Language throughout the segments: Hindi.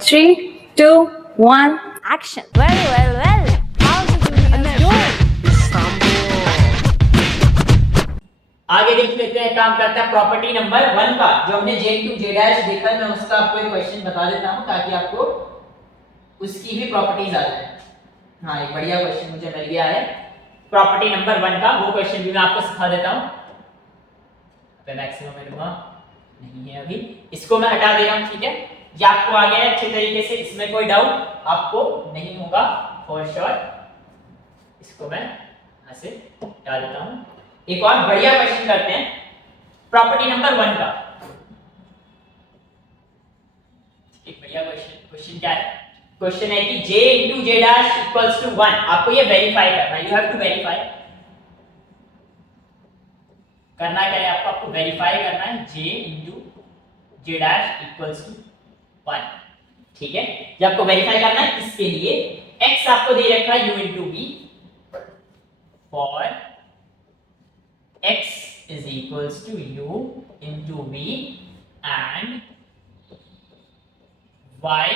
3, 2, 1. Action. Well. How did you do? आगे देख लेते हैं, काम करता है प्रॉपर्टी नंबर 1 का, जो हमने जे टू जे डैश देखा। मैं उसका आपको एक क्वेश्चन बता देता हूं ताकि आपको उसकी भी प्रॉपर्टीज आ जाए। हाँ, एक बढ़िया क्वेश्चन मुझे मिल गया है प्रॉपर्टी नंबर 1 का। वो क्वेश्चन भी मैं आपको सिखा देता हूं। पे मैक्सिमम में दूंगा, नहीं है अभी, इसको मैं हटा दे रहा हूं। ठीक है, ये आपको आ गया है अच्छे तरीके से, इसमें कोई डाउट आपको नहीं होगा फॉर श्योर। इसको मैं यहां से हटा देता हूं। एक और बढ़िया क्वेश्चन करते हैं प्रॉपर्टी नंबर 1 का। एक बढ़िया क्वेश्चन क्या है? क्वेश्चन है कि j into j dash equals to 1। आपको ये वेरीफाई करना है, यू हैव टू वेरीफाई। करना क्या है आपको वेरीफाई करना है j into j dash equals to 1। ठीक है, ये आपको वेरीफाई करना है। इसके लिए x आपको दे रखा है u into v for x is equals to u into v and y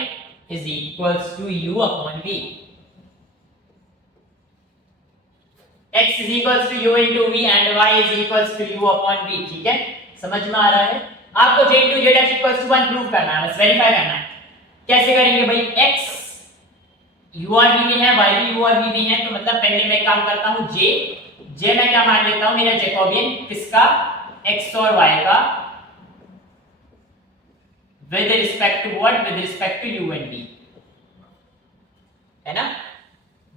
is equals to u upon v। x is equals to u into v and y is equals to u upon v। ठीक है, समझ में आ रहा है? आपको j into j dash equals to 1 prove करना है, बस वेरीफाई करना है। कैसे करेंगे भाई? x u और v में है, y भी u और v में है, तो मतलब पहले मैं काम करता हूं j मैं क्या मान लेता हूं? मेरा जैकोबियन किसका? x और y का with respect to what? with respect to u and v, है ना?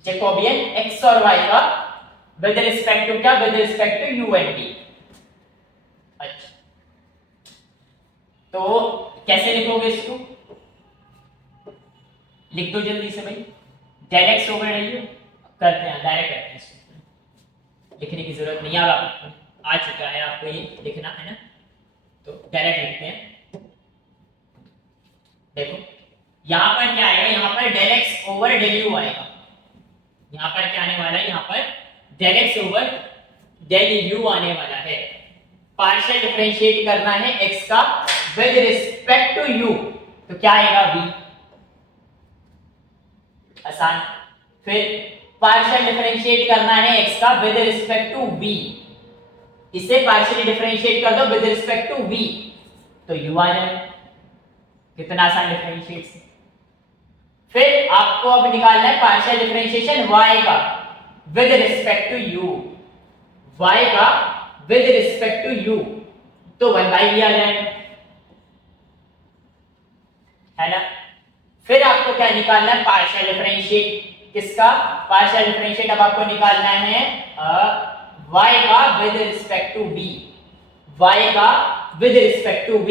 जैकोबियन x और y का with respect to क्या? with respect to u and v। अच्छा, तो कैसे लिखोगे इसको? लिख दो जल्दी से भाई, del x over del u। करते हैं, डायरेक्ट करते हैं इसको, लिखने की जरूरत नहीं है, अब आ चुका है, आपको ये लिखना है ना, तो डायरेक्ट लिखते हैं। देखो यहां पर क्या आएगा? यहां पर del x over del u आएगा। यहां पर क्या आने वाला है? यहां पर del x over del u आने वाला है। पार्शियल डिफरेंशिएट करना है x का विद रिस्पेक्ट टू u, तो क्या आएगा? v। आसान। फिर पार्शियल डिफरेंशिएट करना है x का विद रिस्पेक्ट टू v, इसे पार्शियली डिफरेंशिएट कर दो विद रिस्पेक्ट टू v, तो u आ जाएगा। कितना आसान डिफरेंशिएट। फिर आपको अब निकालना है पार्शियल डिफरेंशिएशन y का with respect to u, y का विद रिस्पेक्ट टू u, तो 1/v आ जाएगा, है ना? फिर आपको क्या निकालना है? पार्शियल डिफरेंशिएट किसका? पार्शियल डिफरेंशिएट अब आपको निकालना है y का with respect to v, y का विद रिस्पेक्ट टू v।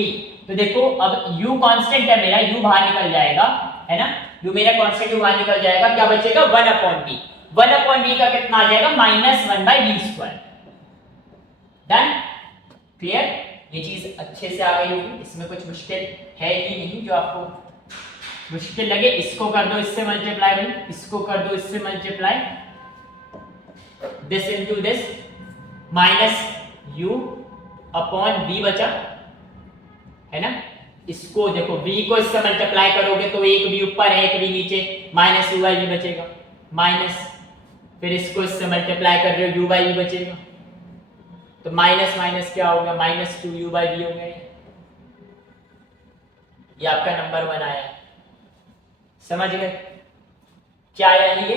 तो देखो अब u कांस्टेंट है मेरा, u बाहर निकल जाएगा, है ना? u मेरा कांस्टेंट बाहर निकल जाएगा, क्या बचेगा? 1/v। 1/v का कितना आ जाएगा? -1/v²। डन? क्लियर? ये चीज अच्छे से आ गई होगी, इसमें कुछ मुश्किल है ही नहीं। जो आपको मुश्किल लगे इसको कर दो इससे मल्टीप्लाई, भाई इसको कर दो इससे multiply, this into this minus u upon v बचा, है ना? इसको देखो v को इससे मल्टीप्लाई करोगे तो एक v ऊपर है एक v नीचे, माइनस u बाई v बचेगा, माइनस, फिर इसको इससे मल्टीप्लाई कर रहे हो u बाई v बचेगा, तो माइनस माइनस क्या हो गया? -2u बाई v हो गया। ये आपका नंबर 1 आया, समझ गए क्या आया? ये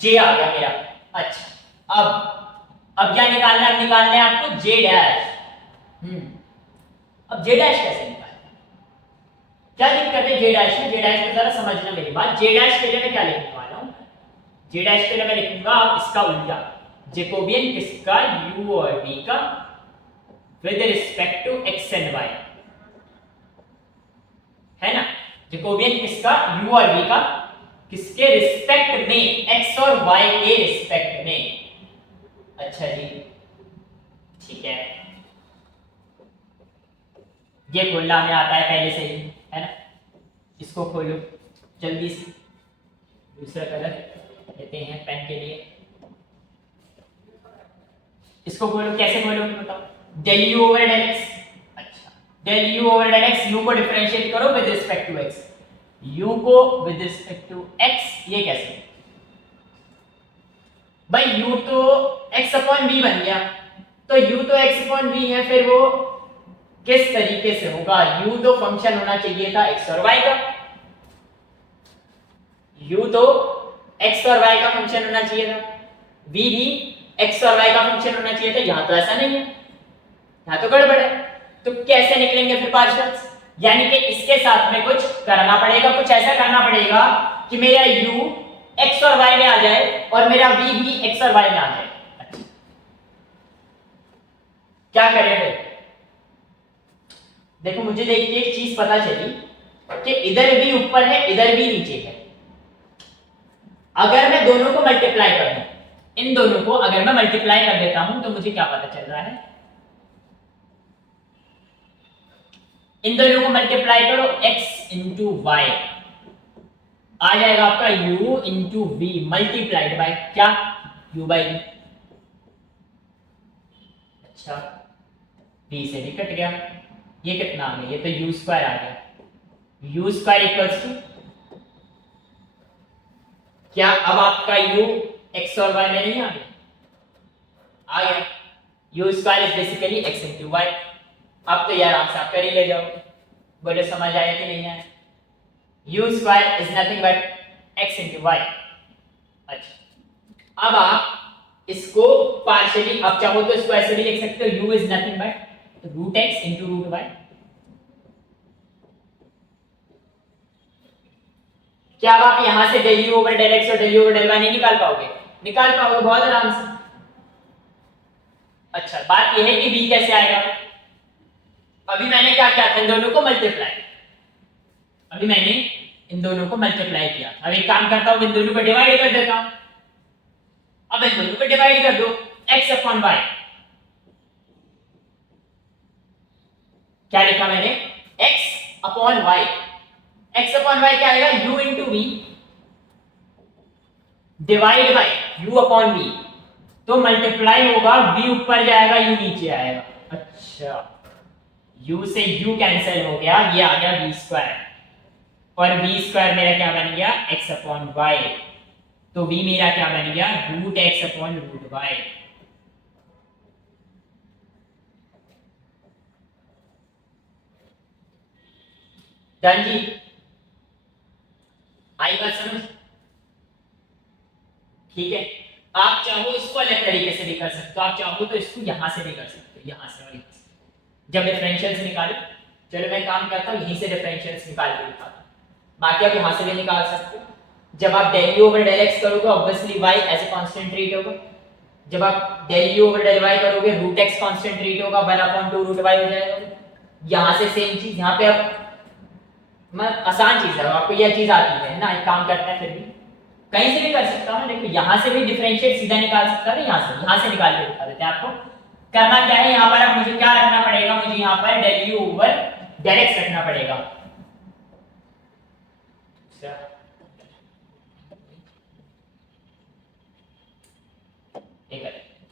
j आ गया मेरा। अच्छा, अब क्या निकालना है? अब निकालना है आपको j डैश। अब j डैश कैसे निकालना? क्या दिक्कत है j डैश में? j डैश को जरा समझना मेरी बात। j डैश के लिए मैं क्या लिखने वाला हूं? j डैश के लिए मैं लिखूंगा इसका उल्टा, जैकोबियन किसका? u और v का with respect to x and y, है ना? जैकोबियन किसका? u और v का किसके रिस्पेक्ट में? x और y के रिस्पेक्ट में। अच्छा जी, ठीक है, ये खोलना हमें आता है पहले से ही, है ना? इसको खोलो जल्दी से, दूसरा कलर लेते हैं पेन के लिए। इसको खोलो, कैसे खोलोगे बताओ? del u over del x। अच्छा, del u over del x, यू को डिफरेंशिएट करो विद रिस्पेक्ट टू एक्स, यू को विद रिस्पेक्ट टू एक्स, ये कैसे भाई, u तो x अपॉन v बन गया, तो u तो x अपॉन v है, फिर वो किस तरीके से होगा, u तो फंक्शन होना चाहिए था x और y का, u तो x और y का फंक्शन होना चाहिए था, v भी x और y का फंक्शन होना चाहिए था, यहां तो ऐसा नहीं है, यहां तो गड़बड़ है, तो कैसे निकलेंगे फिर पार्शियल्स, यानी कि इसके साथ में कुछ करना पड़ेगा, कुछ ऐसा करना पड़ेगा कि मेरा u x और y में आ जाए और मेरा v भी x और y में आ जाए। अच्छा, क्या करें फिर, देखो मुझे देख के एक चीज पता चली कि इधर v ऊपर है, इधर v नीचे है, अगर मैं दोनों को मल्टीप्लाई कर दूं, इन दोनों को अगर मैं मल्टीप्लाई कर देता हूं तो मुझे क्या पता चल रहा है, इन दोनों को मल्टीप्लाई करो, x इंटू वाई आ जाएगा आपका u into v multiplied by क्या, u बाई v। अच्छा, v से भी कट गया, ये कितना आ गया, ये तो u स्क्वायर आ गया, u स्क्वायर इक्वल्स टू क्या, अब आपका u x और y में नहीं आ गया, आ गया, u square is basically x into y. अब तो यार आंसर आप कर ही ले जाओ, बोले समझ आया कि नहीं आया, u square is nothing but x into y. अच्छा, अब आप इसको पार्शियली, अब चाहो तो इसको ऐसे भी लिख सकते हो, u is nothing but root x into root y. क्या अब आप यहां से del u over del x और del u over del y नहीं निकाल पाओगे, निकाल पाओगे बहुत आराम से। अच्छा, बात यह है कि v कैसे आएगा, अभी मैंने क्या किया था, इन दोनों को मल्टीप्लाई, अभी मैंने इन दोनों को मल्टीप्लाई किया, अब एक काम करता हूं, इन दोनों को डिवाइड कर देता हूं, अब इन दोनों को डिवाइड कर दो, x अपॉन y, क्या लिखा मैंने, x upon y, x upon y क्या आएगा, u into v divide by u upon v, तो मल्टीप्लाई होगा, v ऊपर जाएगा, u नीचे आएगा। अच्छा, u से u कैंसिल हो गया, ये आ गया v स्क्वायर, और v स्क्वायर मेरा क्या बन गया, x अपॉन y, तो v मेरा क्या बन गया, root x upon root y। Done जी, आई बात समझ, ठीक है। आप चाहो इसको अलग तरीके से भी कर सकते हो, आप चाहो तो इसको यहां से भी कर सकते हो, यहां से और यहां से, जब डिफरेंशियल्स निकाले, चलो मैं काम करता हूं, यहीं से डिफरेंशियल्स निकाल के दिखाता हूं, बाकी आप यहां से भी निकाल सकते हो। जब आप del u over del x करोगे, obviously y as a constant treat होगा, जब आप del u over del y करोगे, रूट x कांस्टेंट ट्रीट होगा, 1/2 रूट y हो जाएगा। यहां से सेम चीज यहां पे, अब मैं आसान चीज है, आपको यह चीज आती है ना, एक काम करते हैं, फिर भी कहीं से भी कर सकता हूं, देखो यहां से भी डिफरेंशिएट सीधा निकाल सकता है, यहां से निकाल के दिखा देते हैं आपको। करना क्या है, यहां पर अब मुझे क्या रखना पड़ेगा, मुझे यहां पर del u over del x रखना पड़ेगा।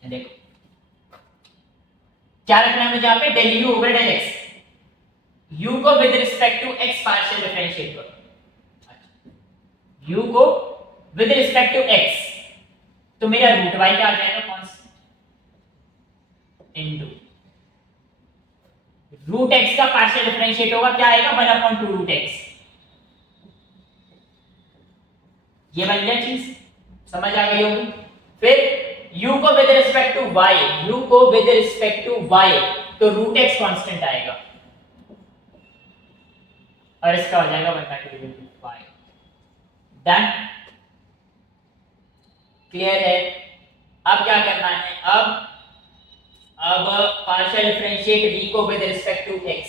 देखो क्या रखना है मुझे, यहां पे del u over del x, u को with respect to x partial differentiate करो, u को विद रिस्पेक्ट टू x, तो मेरा रूट y क्या आ जाएगा, कांस्टेंट इनटू रूट x का पार्शियल डिफरेंशिएट होगा, क्या आएगा, 1/2 रूट x। ये बन गया चीज, समझ आ गई होगी। फिर u को with respect to y, u को विद रिस्पेक्ट टू y, तो रूट x कांस्टेंट आएगा, और इसका हो जाएगा 1/2 रूट y। डन, क्लियर है। अब क्या करना है, अब पार्शियल डिफरेंशिएट v को with respect to x,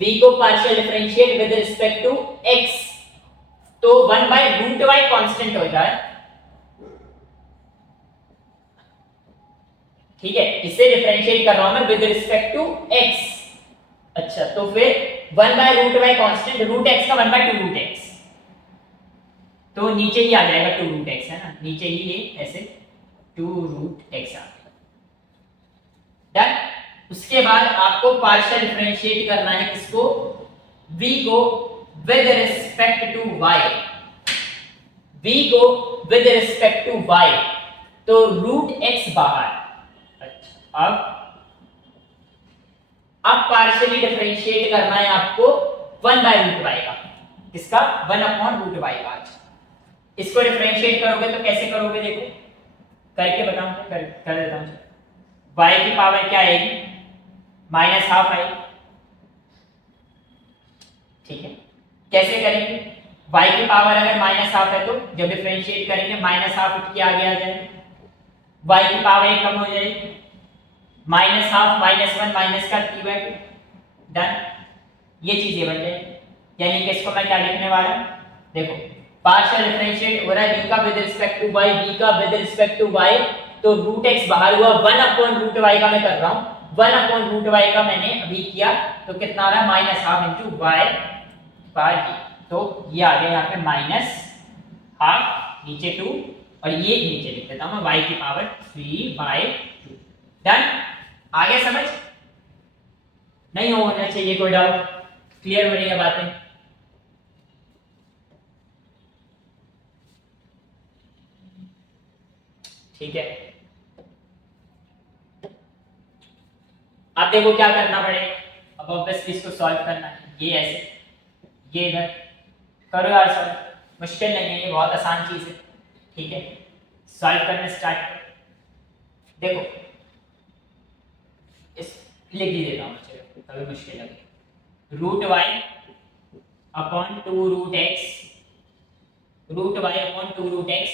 v को partial differentiate with respect to x, तो 1/√y कांस्टेंट हो जाए, ठीक है, इसे डिफरेंशिएट कर रहा हूं मैं विद रिस्पेक्ट टू x। अच्छा, तो फिर 1/√y कांस्टेंट, रूट x का 1/2 रूट x, तो नीचे ही आ जाएगा 2 रूट x, है ना, नीचे ही ये ऐसे 2 रूट x आ गया। डन, उसके बाद आपको पार्शियल डिफरेंशिएट करना है किसको, v को with respect to y, v को विद रिस्पेक्ट टू y, तो रूट x बाहर। अच्छा, अब पार्शियली डिफरेंशिएट करना है आपको 1/√y का, किसका 1/√y का। इसको डिफरेंशिएट करोगे तो कैसे करोगे, देखो करके बताऊं, कर देता हूं। y की पावर क्या आएगी, -½ आएगी, ठीक है। कैसे करेंगे, y की पावर अगर -½ है तो जब डिफरेंशिएट करेंगे -½ उठ के आगे आ जाएगा, y की पावर 1 कम हो जाएगी, -½ -1 माइनस का 3/2, डन। ये चीजें बन जाएगी। यानी कि इसको मैं क्या लिखने वाला हूं, देखो पार्शियल डिफरेंशिएट हो रहा है v का with respect to y, v का विद रिस्पेक्ट टू y, तो रूट x बाहर हुआ, 1/√y का मैं कर रहा हूं, 1/√y का मैंने अभी किया, तो कितना आ रहा है -½ इंटू y बार ही, तो ये आ गया यहाँ पे -½ नीचे 2 और ये नीचे लिख देता हूं मैं y की पावर 3/2, डन। आगे समझ नहीं होना चाहिए कोई डाउट, क्लियर हो रही है बातें। ठीक है, अब देखो क्या करना पड़ेगा, अब ऑब्वियसली इसको सॉल्व करना है, ये ऐसे, ये इधर करो यार सॉल्व, मुश्किल नहीं है, ये बहुत आसान चीज है, ठीक है। सॉल्व करना स्टार्ट करो, देखो इस लिख ही देता हूँ, चलो कभी मुश्किल लगे, √y upon 2√x, √y upon 2√x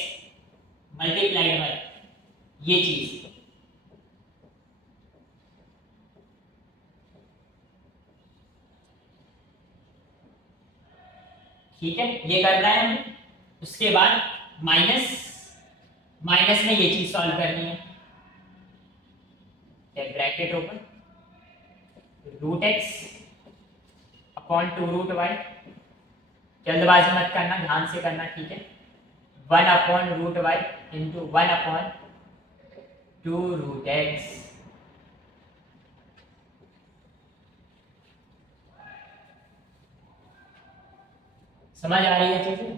multiplied by ये चीज, ठीक है, ये करना है हमें। उसके बाद माइनस में ये चीज सॉल्व करनी है, bracket open, √x upon 2√y, जल्दबाजी मत करना, ध्यान से करना, ठीक है। 1/√y इंटू 1/2√x, समझ आ रही है चीजें,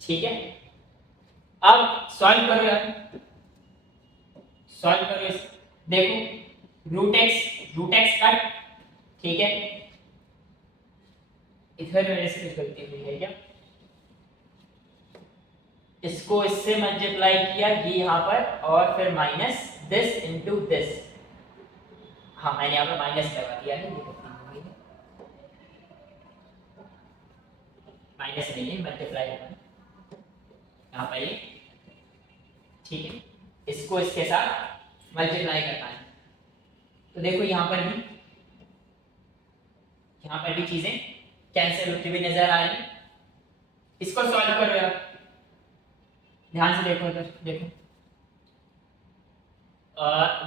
ठीक है। अब सॉल्व करो यार, सॉल्व करो इस, देखो √x कट, ठीक है। इधर मेरे से कुछ गलती हुई है क्या, इसको इससे मल्टीप्लाई किया ये यहाँ पर, और फिर माइनस दिस इंटू दिस, हाँ मैंने यहाँ पे माइनस लगा दिया है, ये गलती हुई है, माइनस नहीं है मल्टीप्लाई होगा यहाँ पर ये, ठीक है। इसको इसके साथ मल्टीप्लाई करना है, तो देखो यहाँ पर भी चीजें कैंसिल होती हुई नजर आ रही, इसको सॉल्व करो यार, ध्यान से देखो इधर, देखो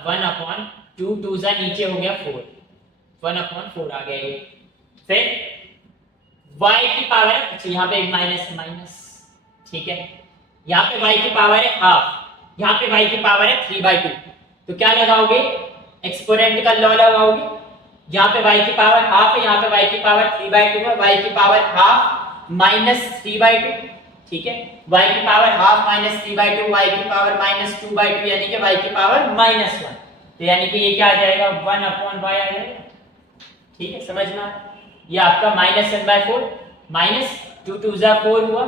1/2, 2 जा नीचे हो गया 4, 1/4 आ गया ये, फिर y की पावर, अच्छा यहाँ पे एक माइनस, ठीक है। यहाँ पे y की पावर है ½ यहाँ पे y की पावर है 3/2, तो क्या लगाओगे, एक्सपोनेंट का लॉ लगाओगे, यहाँ पे y की पावर ½ है, यहाँ पे y की पावर 3/2 है, y की पावर ½ माइनस 3/2, ठीक है। y की पावर ½ माइनस 3/2, y की पावर -2/2, यानी कि y की पावर -1, तो यानी कि ये क्या आ जाएगा 1/y आ जाएगा, ठीक है, समझना। ये आपका -1/4 माइनस 2 2 जा 4 हुआ,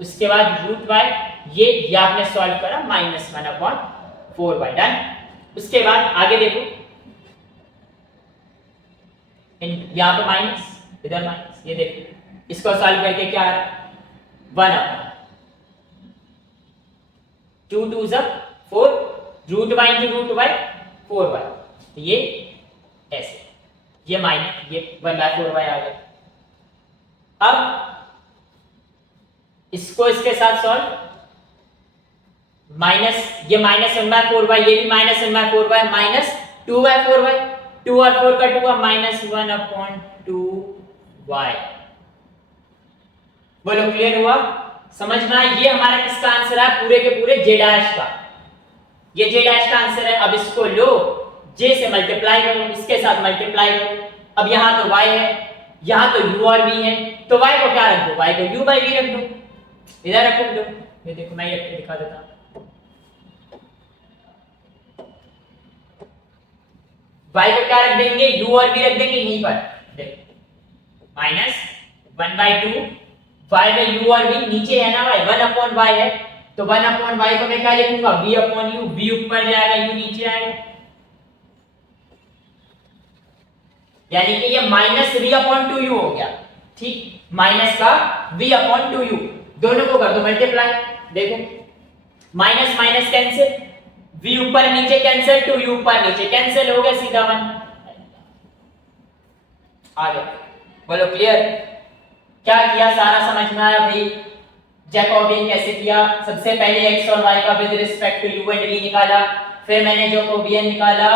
उसके बाद √y, ये आपने सॉल्व करा -1/4y, डन। उसके बाद आगे देखो, यहाँ पे माइनस, इधर माइनस, ये देखो इसको सॉल्व करके क्या आ रहा है 1/2 2 जा 4, √y इंटू √y 4y, तो ये ऐसे, ये माइनस, ये 1/4y आ गया। अब इसको इसके साथ सॉल्व, माइनस, ये -1/4y, ये भी -1/4y, माइनस 2/4y, 2 और 4 का 2 हुआ -1/2y, बोलो क्लियर हुआ, समझना, ये हमारा किसका आंसर है, पूरे के पूरे जे डैश का, ये जे डैश का आंसर है। अब इसको लो, जे से मल्टीप्लाई करो, इसके साथ मल्टीप्लाई करो। अब यहाँ तो y है, यहाँ तो u और v है, तो y को क्या रख दो, y को u by v रख दो, इधर रख दो। ये देखो मैं ये रख के दिखा देता हूँ, y को क्या रख देंगे, u और v रख देंगे यहीं पर, देखो माइनस 1/2, y में u और v नीचे है ना, y 1/y है, तो 1/y को मैं क्या लिखूंगा, v/u, v ऊपर जाएगा, u नीचे आएगा, यानी कि ये -v/2u हो गया, ठीक, माइनस का v/2u, दोनों को कर दो मल्टीप्लाई, देखो माइनस माइनस कैंसिल, v ऊपर नीचे कैंसिल, 2u ऊपर नीचे कैंसिल, हो गया सीधा 1। आगे बोलो क्लियर, क्या किया सारा समझ में आया भाई। जैकोबियन कैसे किया, सबसे पहले x और y का with respect to u and v निकाला, फिर मैंने जैकोबियन निकाला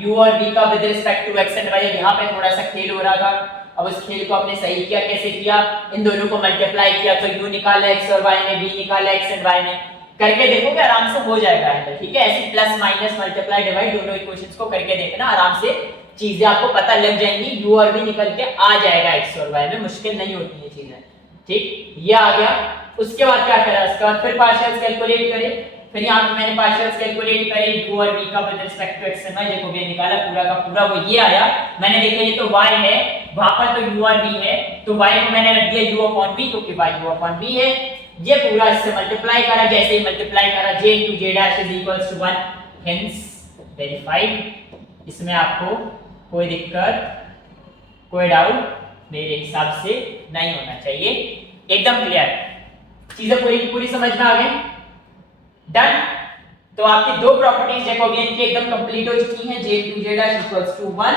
u और v का with respect to x and y। यहाँ पे थोड़ा सा खेल हो रहा था, अब उस खेल को आपने सही किया, कैसे किया, इन दोनों को मल्टीप्लाई किया, तो u निकाला x और y में, v निकाला x एंड y में, करके देखोगे आराम से हो जाएगा हैंडल, ठीक है। ऐसे प्लस माइनस मल्टीप्लाई डिवाइड दोनों इक्वेशंस को करके देखना, आराम से चीजें आपको पता लग जाएंगी, u और v निकल के आ जाएगा x और y में, मुश्किल नहीं होती है चीजें, ठीक। ये आ गया, उसके बाद क्या करा, उसके बाद फिर पार्शियल्स कैलकुलेट करे, फिर यहाँ पे मैंने पार्शियल्स कैलकुलेट करे, u और v का with respect to x and y, Jacobian निकाला पूरा का पूरा, वो ये आया। मैंने देखा ये तो y है, वहां पर तो u और v है, तो y को मैंने रख दिया u/v, क्योंकि y u/v है। ये पूरा इससे मल्टीप्लाई करा, जैसे ही मल्टीप्लाई करा j into j dash is equals to 1, hence verified. इसमें आपको कोई दिक्कत, कोई डाउट मेरे हिसाब से नहीं होना चाहिए, एकदम क्लियर, चीजें पूरी की पूरी समझ में आ गई, डन। तो आपकी दो प्रॉपर्टीज जैकोबियन की एकदम कंप्लीट हो चुकी हैं, j into j dash equals to 1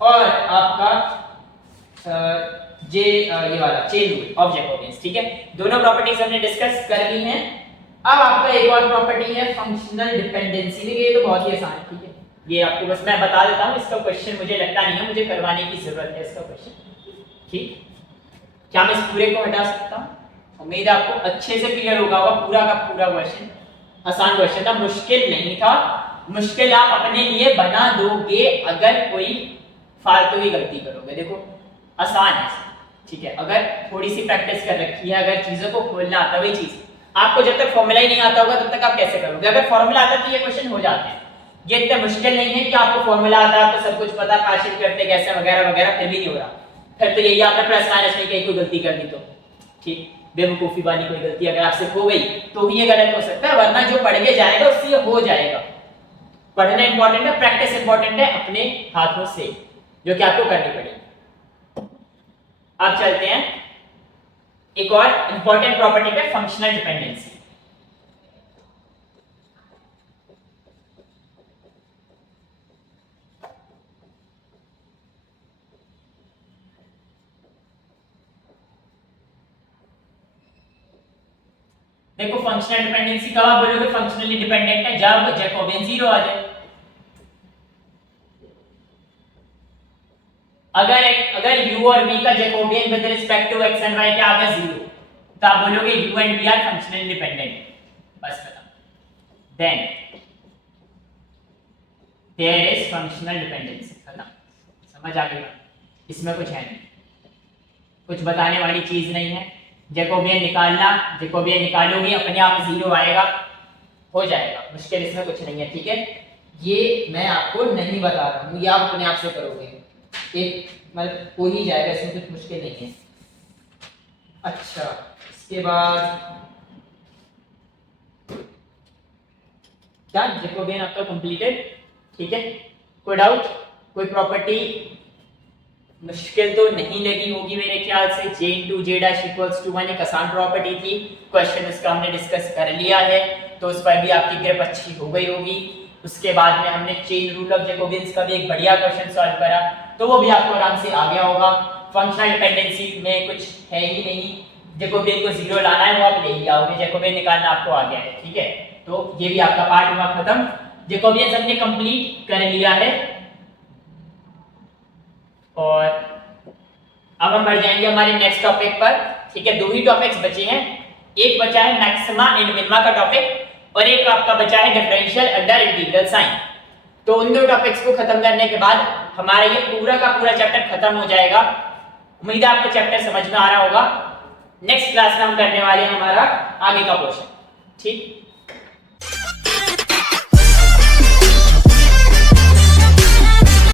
और आपका ये वाला चेन रूल ऑफ जैकोबियंस, ठीक है। दोनों प्रॉपर्टीज हमने डिस्कस कर ली हैं। अब आपका एक और प्रॉपर्टी है फंक्शनल डिपेंडेंसी। देखिए ये तो बहुत ही आसान है, ठीक है, ये आपको बस मैं बता देता हूं, इसका क्वेश्चन मुझे लगता नहीं है मुझे करवाने की जरूरत है इसका क्वेश्चन, ठीक। क्या मैं इस पूरे को हटा सकता हूं? उम्मीद है आपको अच्छे से क्लियर होगा पूरा का पूरा क्वेश्चन। आसान क्वेश्चन था, मुश्किल नहीं था, मुश्किल आप अपने लिए बना दोगे अगर कोई फालतू की गलती करोगे। देखो आसान है, ठीक है, अगर थोड़ी सी प्रैक्टिस कर रखी है, अगर चीजों को खोलना आता है, वही चीज आपको जब तक फॉर्मूला ही नहीं आता होगा तब तक आप कैसे करोगे। अगर फॉर्मूला आता है तो ये क्वेश्चन हो जाते हैं, ये इतना मुश्किल नहीं है कि आपको फॉर्मूला आता है, आपको सब कुछ पता, पार्शियल करते कैसे वगैरह वगैरह, फिर भी नहीं हो रहा, फिर तो यही आपने प्लस माइनस में कहीं कोई गलती कर दी तो, ठीक, बेवकूफी वाली कोई गलती अगर आपसे हो गई तो ये गलत हो सकता है, वरना जो पढ़ के जाएगा उससे ये हो जाएगा। पढ़ना इंपॉर्टेंट है, प्रैक्टिस इंपॉर्टेंट है अपने हाथों से, जो कि आपको करनी पड़ेगी। अब चलते हैं एक और इंपॉर्टेंट प्रॉपर्टी पे, फंक्शनल डिपेंडेंसी। देखो फंक्शनल डिपेंडेंसी कब आप बोलोगे फंक्शनली डिपेंडेंट है, जब जैकोबियन जीरो आ जाए। अगर u और v का Jacobian with respect to x and y क्या आ गया 0, तो आप बोलोगे u and v are functionally dependent, बस खत्म। Then there is functional dependency, खत्म, समझ आ गई, इसमें कुछ है नहीं, कुछ बताने वाली चीज नहीं है। जैकोबियन निकालना, जैकोबियन निकालोगे अपने आप 0 आएगा, हो जाएगा, मुश्किल इसमें कुछ नहीं है, ठीक है। ये मैं आपको नहीं बता रहा हूँ, ये आप अपने आप से करोगे, एक मतलब हो ही जाएगा, इसमें कुछ मुश्किल नहीं है। अच्छा इसके बाद क्या, जैकोबियन आपका कंप्लीटेड, ठीक है। कोई डाउट, कोई प्रॉपर्टी मुश्किल तो नहीं लगी होगी मेरे ख्याल से। j into j dash equals to 1 एक आसान प्रॉपर्टी थी, क्वेश्चन उसका हमने डिस्कस कर लिया है, तो उस पर भी आपकी ग्रिप अच्छी हो गई होगी। उसके बाद में हमने चेन रूल ऑफ जैकोबियंस का भी एक बढ़िया क्वेश्चन सॉल्व करा, तो वो भी आपको आराम से आ गया होगा। फंक्शनल डिपेंडेंसी में कुछ है ही नहीं, जैकोबियन को 0 लाना है वो आप ले ही आओगे, जैकोबियन निकालना आपको आ गया है, ठीक है। तो ये भी आपका पार्ट हुआ खत्म, जैकोबियंस हमने कंप्लीट कर लिया है। और अब हम बढ़ जाएंगे हमारे नेक्स्ट टॉपिक पर, ठीक है। दो ही टॉपिक्स बचे हैं, एक बचा है मैक्सिमा एंड मिनिमा का टॉपिक और एक आपका बचा है डिफरेंशियल अंडर इंटीग्रल साइन। तो उन दो टॉपिक्स को खत्म करने के बाद हमारा ये पूरा का पूरा चैप्टर खत्म हो जाएगा। उम्मीद है आपको चैप्टर समझ में आ रहा होगा। नेक्स्ट क्लास में हम करने वाले हैं हमारा आगे का पोर्शन। ठीक।